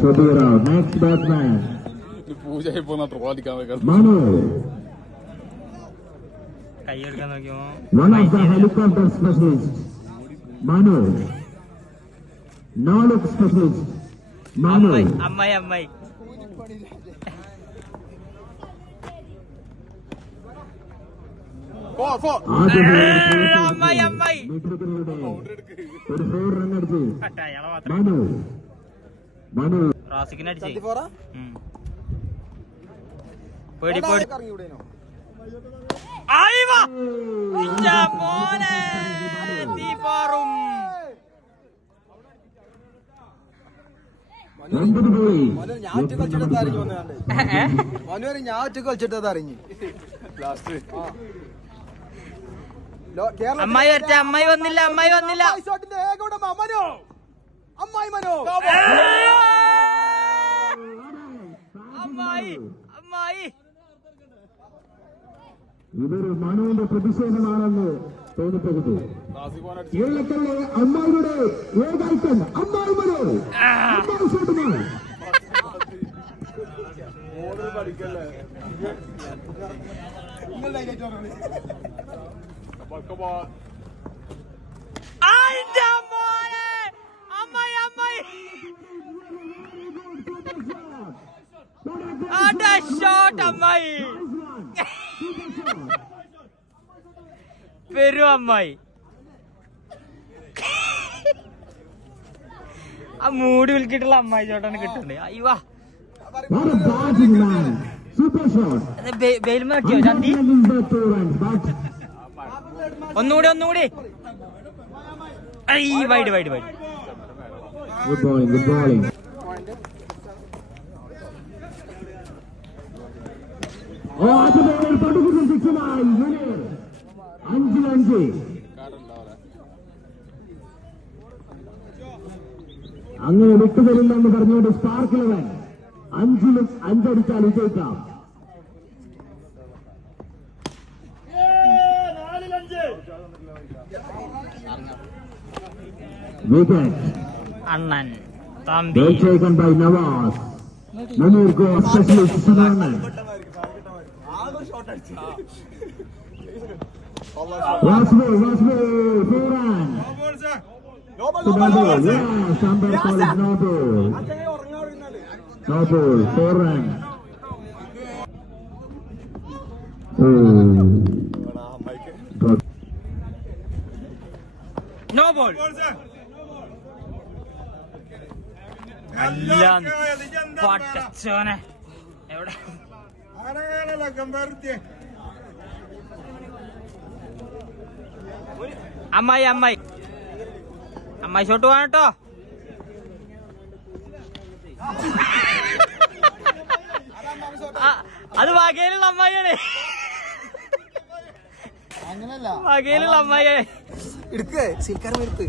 Satura, match batsman. Ini puja hebo na terwali kami kerja. Manu. Kayer kan lagi om. One of the helicopter specialist. Manu. Nalok specialist. Manu. Amai. Four, four. മീറ്ററുകളുടെ ഒരു four run അടിച്ചു. മനു. മനു. ഒൻപത് പോയി ഞാൻ ഒറ്റ കളിച്ചിട്ട് അറിഞ്ഞു വന്നാണ്ട് ഏ? മനു ഞാൻ ഒറ്റ കളിച്ചിട്ട് അറിഞ്ഞു? ലാസ്റ്റ് അമ്മായി വരട്ടെ അമ്മായി വന്നില്ല അമ്മായി വന്നില്ല. അമ്മായി മനോ? അമ്മായി അമ്മായി. ഇതൊരു മനുവിന്റെ പ്രതിഷേധമാണെന്ന് തോന്നിപ്പോകുന്നു. ഏഴക്കല്ലെ അമ്മായിയുടെ ഏകായിട്ടൻ അമ്മായി മനു. അമ്മായി ഷോട്ടുമാൻ അന്റെ മോനെ അമ്മായി അമ്മായി അടെ ഷോട്ട് അമ്മായി വരൂ അമ്മായി ആ മൂടി വിളിക്കിട്ടുള്ള അമ്മായി ഷോട്ടാണ് കിട്ടുന്നത് അയ്യോ What a batting man! Super shot! ബെയിൽമ പറ്റിയോ ചന്തി? ഒന്നുകൂടി ഒന്നുകൂടി. Wide wide wide. Good bowling good bowling അങ്ങനെ വിട്ടുതരില്ലെന്ന് പറഞ്ഞുകൊണ്ട് സ്പാർക്ക് അഞ്ചിലും അഞ്ചടിച്ചാൽ വിജയിക്കാം. Wicket. Anand, Tambi. Well taken by Nawaz. Manur go especially to Sudarman. Vasmir, Vasmir, four run. Sudarman, yes, Amber College, no ball. Oh. എവിടെ? അമ്മായി അമ്മായി. അമ്മായി shot പോകാൻ കേട്ടോ. അത് വകയിലുള്ള അമ്മായിയാണ്. അങ്ങനല്ല. വകയിലുള്ള അമ്മായി എടുക്കേ സിൽക്കാരം എടുത്ത്